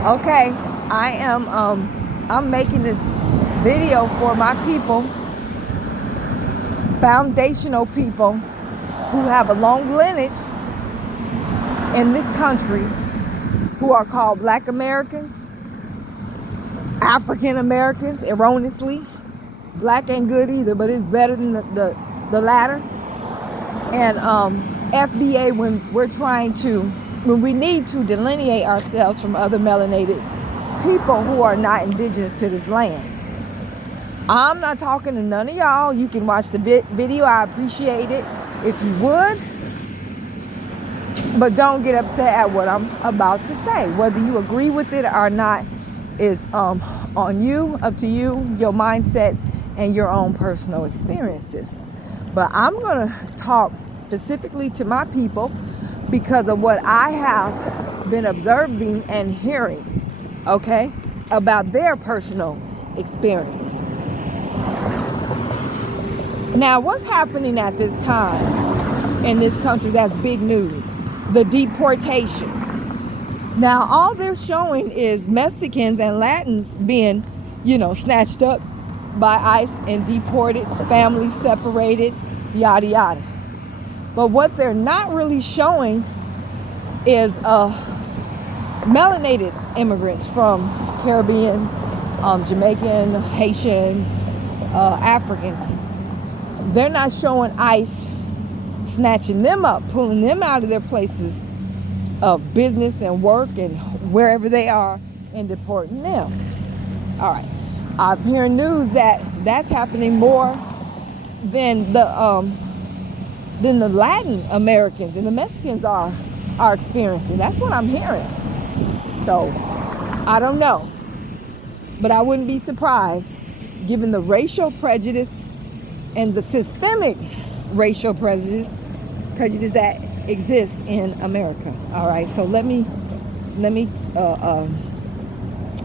Okay, I'm making this video for my people, foundational people who have a long lineage in this country, who are called Black Americans, African Americans, erroneously. Black ain't good either, but it's better than the latter. And FBA, when we need to delineate ourselves from other melanated people who are not indigenous to this land. I'm not talking to none of y'all. You can watch the video. I appreciate it if you would. But don't get upset at what I'm about to say. Whether you agree with it or not is on you, up to you, your mindset, and your own personal experiences. But I'm going to talk specifically to my people because of what I have been observing and hearing, okay, about their personal experience. Now, what's happening at this time in this country that's big news? The deportations. Now, all they're showing is Mexicans and Latins being, snatched up by ICE and deported, families separated, yada, yada. But what they're not really showing is melanated immigrants from Caribbean, Jamaican, Haitian, Africans. They're not showing ICE snatching them up, pulling them out of their places of business and work and wherever they are and deporting them. All right. I'm hearing news that that's happening more than the Latin Americans and the Mexicans are experiencing. That's what I'm hearing. So I don't know, but I wouldn't be surprised given the racial prejudice and the systemic racial prejudice that exists in America. All right, so let me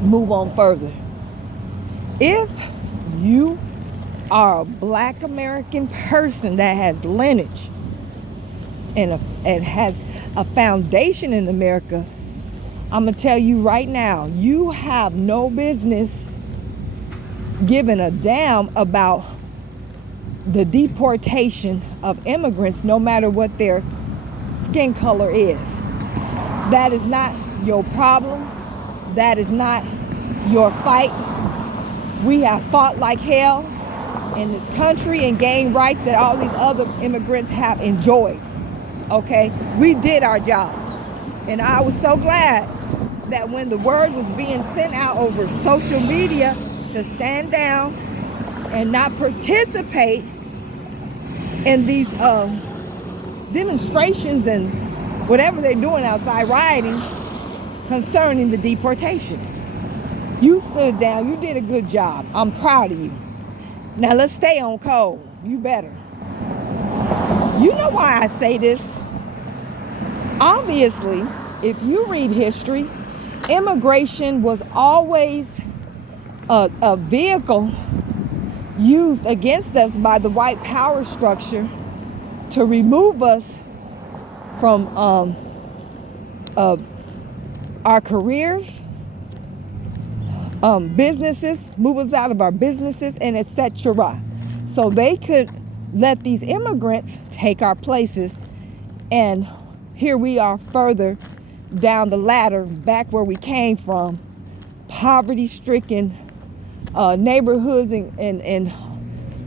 move on further. If you are a Black American person that has lineage and has a foundation in America, I'm gonna tell you right now, you have no business giving a damn about the deportation of immigrants, no matter what their skin color is. That is not your problem. That is not your fight. We have fought like hell in this country and gained rights that all these other immigrants have enjoyed. Okay? We did our job. And I was so glad that when the word was being sent out over social media to stand down and not participate in these demonstrations and whatever they're doing outside rioting concerning the deportations. You stood down. You did a good job. I'm proud of you. Now let's stay on code. You better. You know why I say this? Obviously, if you read history, immigration was always a vehicle used against us by the white power structure to remove us from our careers, businesses, move us out of our businesses, and etc. So they could let these immigrants take our places, and here we are further down the ladder, back where we came from, poverty-stricken neighborhoods and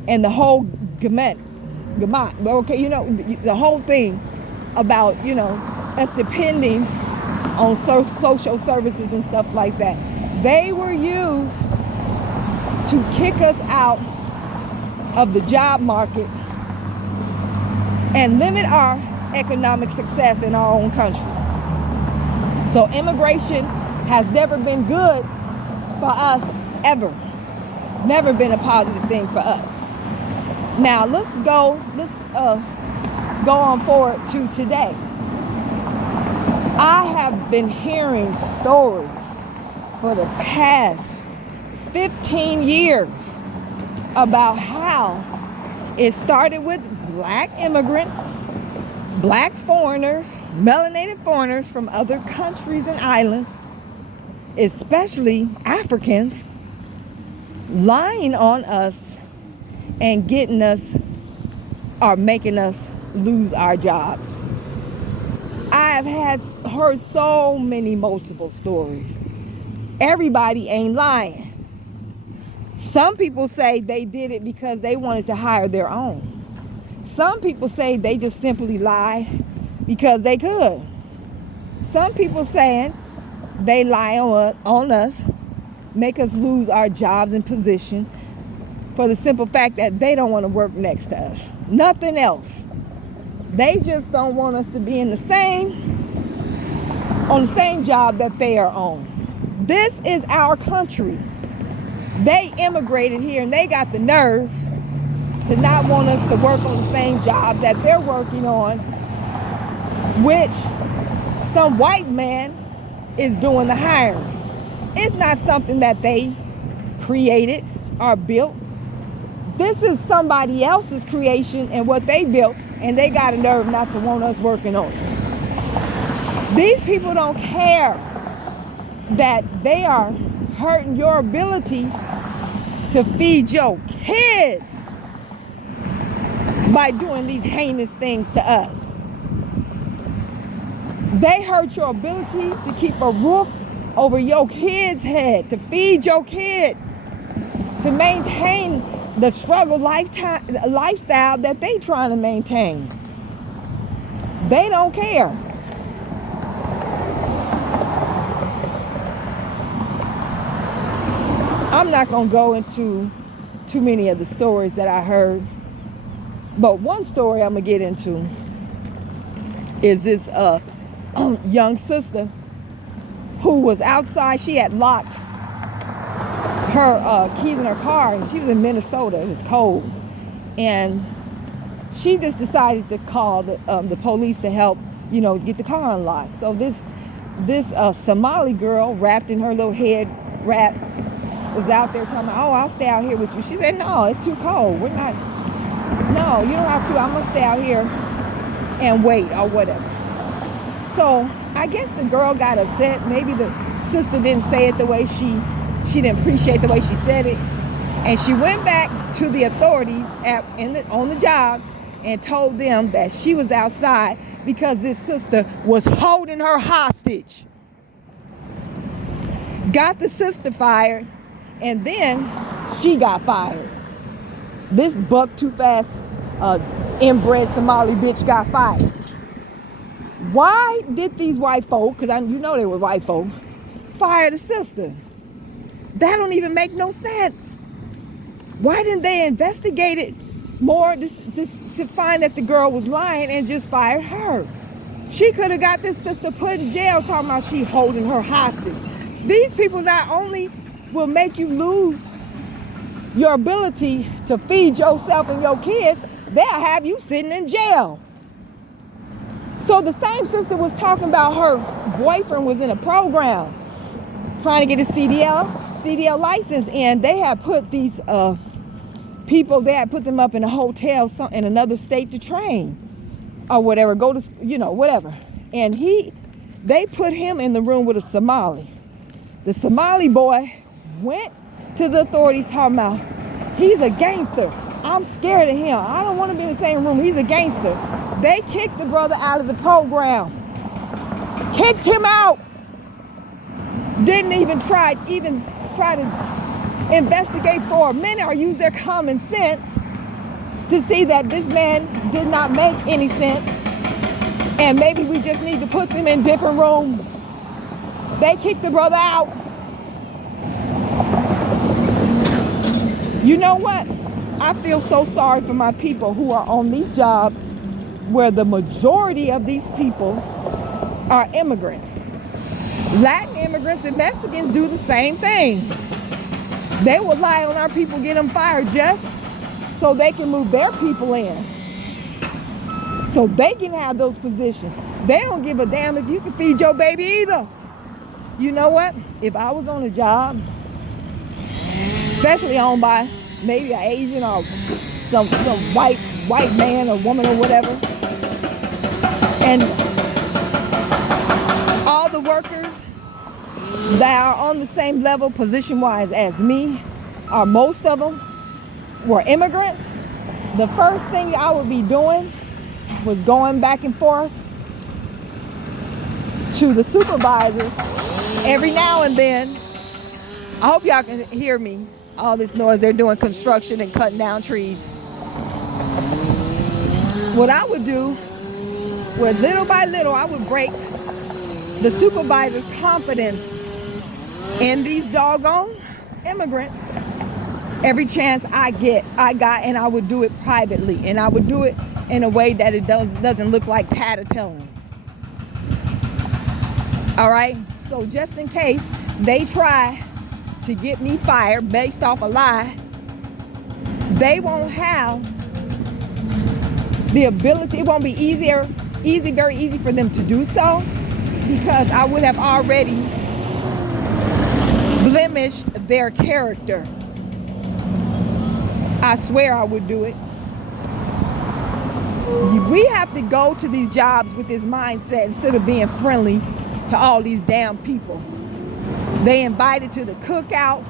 the whole gamut. Okay, the whole thing about us depending on social services and stuff like that. They were used to kick us out of the job market and limit our economic success in our own country. So immigration has never been good for us, ever. Never been a positive thing for us. Now let's go on forward to today. I have been hearing stories for the past 15 years about how it started with Black immigrants, Black foreigners, melanated foreigners from other countries and islands especially Africans, lying on us and getting us or making us lose our jobs. I have heard so many multiple stories. Everybody ain't lying. Some people say they did it because they wanted to hire their own. Some people say they just simply lie because they could. Some people saying they lie on us, make us lose our jobs and position for the simple fact that they don't want to work next to us. Nothing else. They just don't want us to be on the same job that they are on. This is our country. They immigrated here and they got the nerves to not want us to work on the same jobs that they're working on, which some white man is doing the hiring. It's not something that they created or built. This is somebody else's creation and what they built, and they got a nerve not to want us working on it. These people don't care that they are hurting your ability to feed your kids by doing these heinous things to us. They hurt your ability to keep a roof over your kids' head, to feed your kids, to maintain the struggle lifestyle that they trying to maintain. They don't care. I'm not going to go into too many of the stories that I heard, but one story I'm going to get into is this young sister who was outside. She had locked her keys in her car, and she was in Minnesota. It was cold, and she just decided to call the police to help, get the car unlocked. So this Somali girl, wrapped in her little head wrap, was out there talking about, "Oh, I'll stay out here with you." She said, "No, it's too cold. No, you don't have to. I'm gonna stay out here and wait or whatever." So I guess the girl got upset. Maybe the sister didn't say it the way she didn't appreciate the way she said it, and she went back to the authorities on the job and told them that she was outside because this sister was holding her hostage. Got the sister fired, and then she got fired. This buck too fast, inbred Somali bitch got fired. Why did these white folk, because they were white folk, fire the sister? That don't even make no sense. Why didn't they investigate it more to find that the girl was lying and just fired her? She could have got this sister put in jail talking about she holding her hostage. These people not only will make you lose your ability to feed yourself and your kids, they'll have you sitting in jail. So the same sister was talking about her boyfriend was in a program trying to get a CDL license, and they had put these people, they had put them up in a hotel in another state to train or whatever, go to, whatever. And they put him in the room with a Somali. The Somali boy went to the authorities talking about, "He's a gangster. I'm scared of him. I don't want to be in the same room. He's a gangster." They kicked the brother out of the program. Kicked him out. Didn't even try to investigate for a minute or use their common sense to see that this man did not make any sense, and maybe we just need to put them in different rooms. They kicked the brother out. You know what? I feel so sorry for my people who are on these jobs where the majority of these people are immigrants. Latin immigrants and Mexicans do the same thing. They will lie on our people, get them fired just so they can move their people in, so they can have those positions. They don't give a damn if you can feed your baby either. You know what? If I was on a job, especially owned by maybe an Asian or some white man or woman or whatever, and all the workers that are on the same level position-wise as me, or most of them, were immigrants, the first thing I would be doing was going back and forth to the supervisors every now and then. I hope y'all can hear me. All this noise, they're doing construction and cutting down trees. What I would do was little by little, I would break the supervisor's confidence in these doggone immigrants every chance I got, and I would do it privately, and I would do it in a way that it doesn't look like tattletailing. All right, so just in case they try to get me fired based off a lie, they won't have the ability. It won't be very easy for them to do so, because I would have already blemished their character. I swear I would do it. We have to go to these jobs with this mindset instead of being friendly to all these damn people. They invited to the cookout.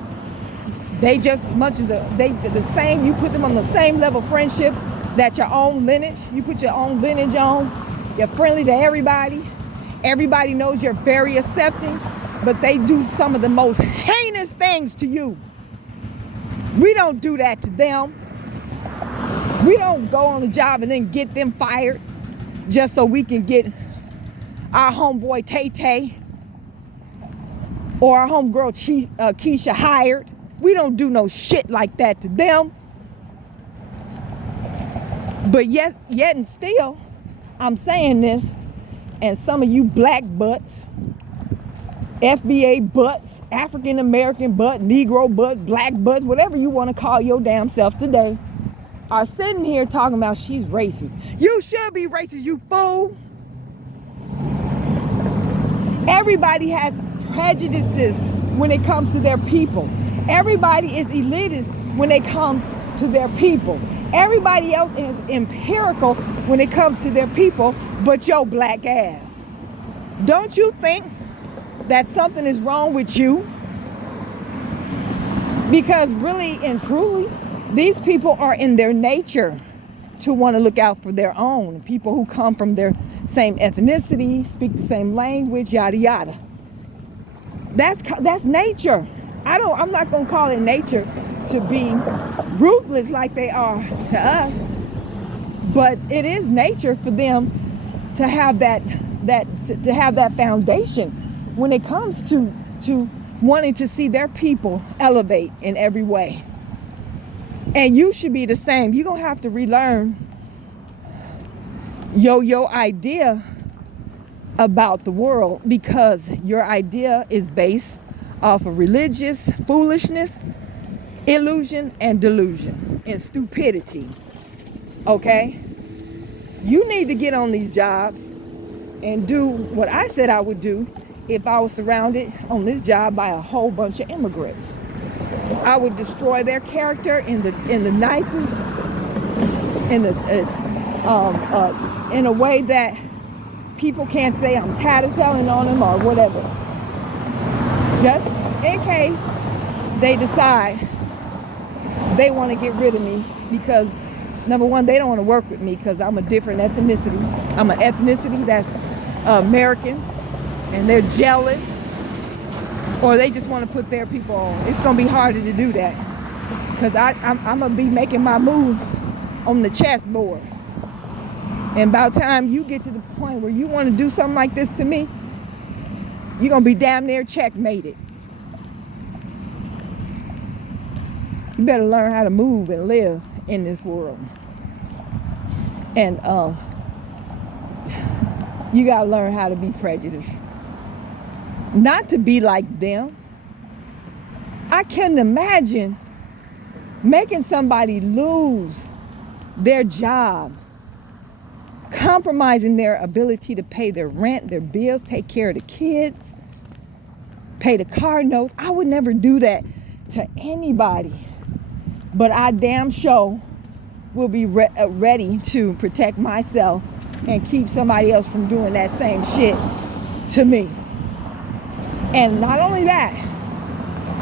They just much as the same. You put them on the same level of friendship that your own lineage. You put your own lineage on. You're friendly to everybody. Everybody knows you're very accepting, but they do some of the most heinous things to you. We don't do that to them. We don't go on the job and then get them fired just so we can get our homeboy Tay-Tay or our homegirl Keisha hired. We don't do no shit like that to them. But yet and still, I'm saying this, and some of you black butts, FBA butts, African American butt, Negro butts, black butts, whatever you want to call your damn self today, are sitting here talking about she's racist. You should be racist, you fool. Everybody has prejudices when it comes to their people. Everybody is elitist when it comes to their people. Everybody else is empirical when it comes to their people, but your black ass. Don't you think that something is wrong with you? Because really and truly, these people are in their nature to want to look out for their own. People who come from their same ethnicity, speak the same language, yada yada. That's nature. I'm not gonna call it nature to be ruthless like they are to us, but it is nature for them to have that foundation when it comes to wanting to see their people elevate in every way. And you should be the same. You're gonna have to relearn your idea about the world, because your idea is based off of religious foolishness, illusion, and delusion, and stupidity. Okay? You need to get on these jobs and do what I said I would do if I was surrounded on this job by a whole bunch of immigrants. I would destroy their character in the nicest, in a way that people can't say I'm tattletelling on them or whatever. Just in case they decide they want to get rid of me, because number one, they don't want to work with me because I'm a different ethnicity. I'm an ethnicity that's American, and they're jealous, or they just want to put their people on. It's going to be harder to do that, because I'm going to be making my moves on the chessboard. And by the time you get to the point where you want to do something like this to me, you're going to be damn near checkmated. You better learn how to move and live in this world. And you got to learn how to be prejudiced. Not to be like them. I can't imagine making somebody lose their job, compromising their ability to pay their rent, their bills, take care of the kids, pay the car notes. I would never do that to anybody. But I damn sure will be ready to protect myself and keep somebody else from doing that same shit to me. And not only that,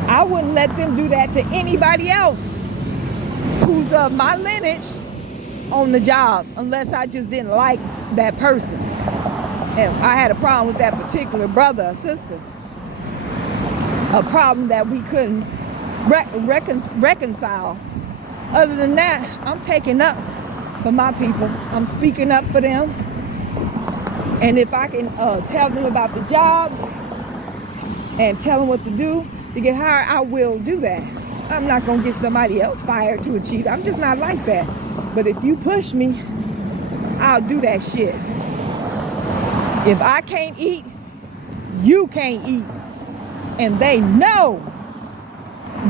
I wouldn't let them do that to anybody else who's of my lineage on the job, unless I just didn't like that person. And I had a problem with that particular brother or sister. A problem that we couldn't reconcile. Other than that, I'm taking up for my people. I'm speaking up for them. And if I can tell them about the job and tell them what to do to get hired, I will do that. I'm not going to get somebody else fired to achieve. I'm just not like that. But if you push me, I'll do that shit. If I can't eat, you can't eat. And they know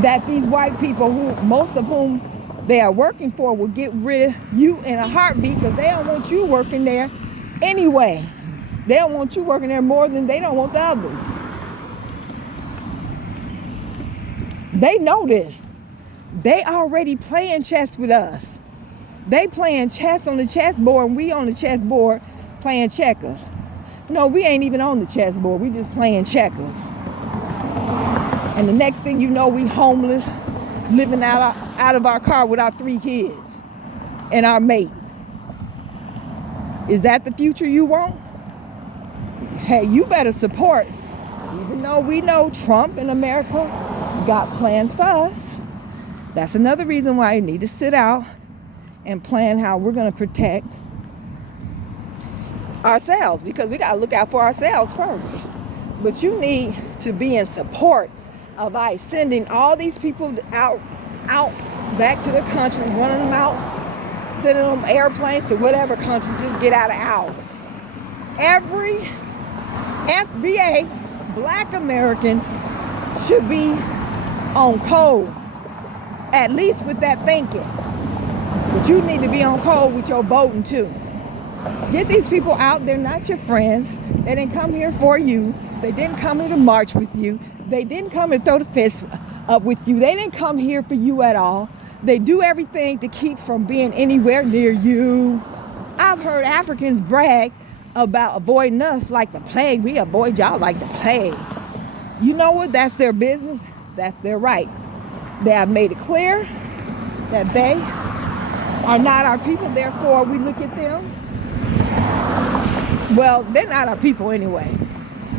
that these white people, who most of whom they are working for, will get rid of you in a heartbeat, because they don't want you working there anyway. They don't want you working there more than they don't want the others. They know this. They already playing chess with us. They playing chess on the chessboard, and we on the chessboard playing checkers. No, we ain't even on the chessboard. We just playing checkers. And the next thing you know, we homeless, living out of our car with our 3 kids and our mate. Is that the future you want? Hey, you better support. Even though we know Trump and America got plans for us, that's another reason why you need to sit out and plan how we're going to protect ourselves, because we got to look out for ourselves first. But you need to be in support of ICE sending all these people out back to the country, running them out, sending them airplanes to whatever country, just get out of ours. Every FBA Black American should be on code, at least with that thinking. But you need to be on code with your voting too. Get these people out. They're not your friends. They didn't come here for you. They didn't come here to march with you. They didn't come to throw the fist up with you. They didn't come here for you at all. They do everything to keep from being anywhere near you. I've heard Africans brag about avoiding us like the plague. We avoid y'all like the plague. You know what? That's their business. That's their right. They have made it clear that they are not our people. Therefore, we look at them. Well, they're not our people anyway.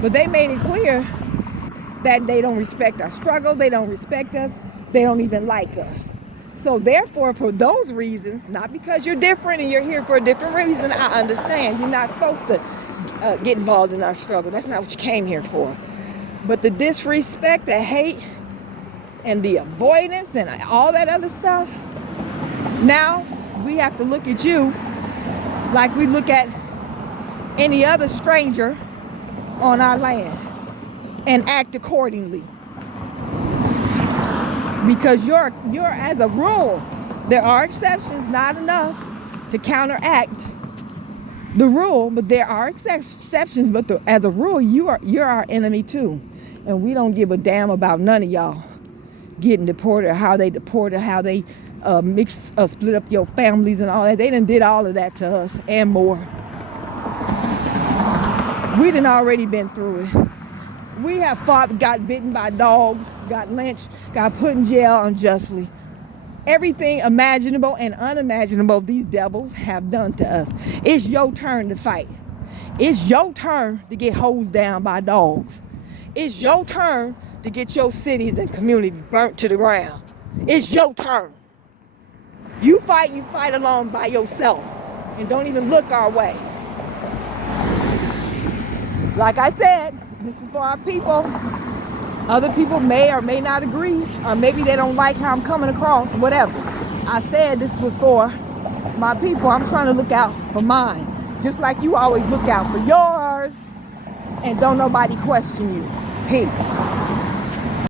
But they made it clear that they don't respect our struggle. They don't respect us. They don't even like us. So therefore, for those reasons, not because you're different and you're here for a different reason, I understand. You're not supposed to get involved in our struggle. That's not what you came here for. But the disrespect, the hate, and the avoidance and all that other stuff, now we have to look at you like we look at any other stranger on our land and act accordingly. Because you're as a rule, there are exceptions, not enough to counteract the rule, but there are exceptions. But as a rule, you're our enemy too, and we don't give a damn about none of y'all getting deported, or how they deported, how they split up your families and all that. They done did all of that to us and more. We done already been through it. We have fought, got bitten by dogs, got lynched, got put in jail unjustly. Everything imaginable and unimaginable these devils have done to us. It's your turn to fight. It's your turn to get hosed down by dogs. It's your turn to get your cities and communities burnt to the ground. It's your turn. You fight alone by yourself, and don't even look our way. Like I said, this is for our people. Other people may or may not agree, or maybe they don't like how I'm coming across, whatever. I said this was for my people. I'm trying to look out for mine, just like you always look out for yours, and don't nobody question you. Peace.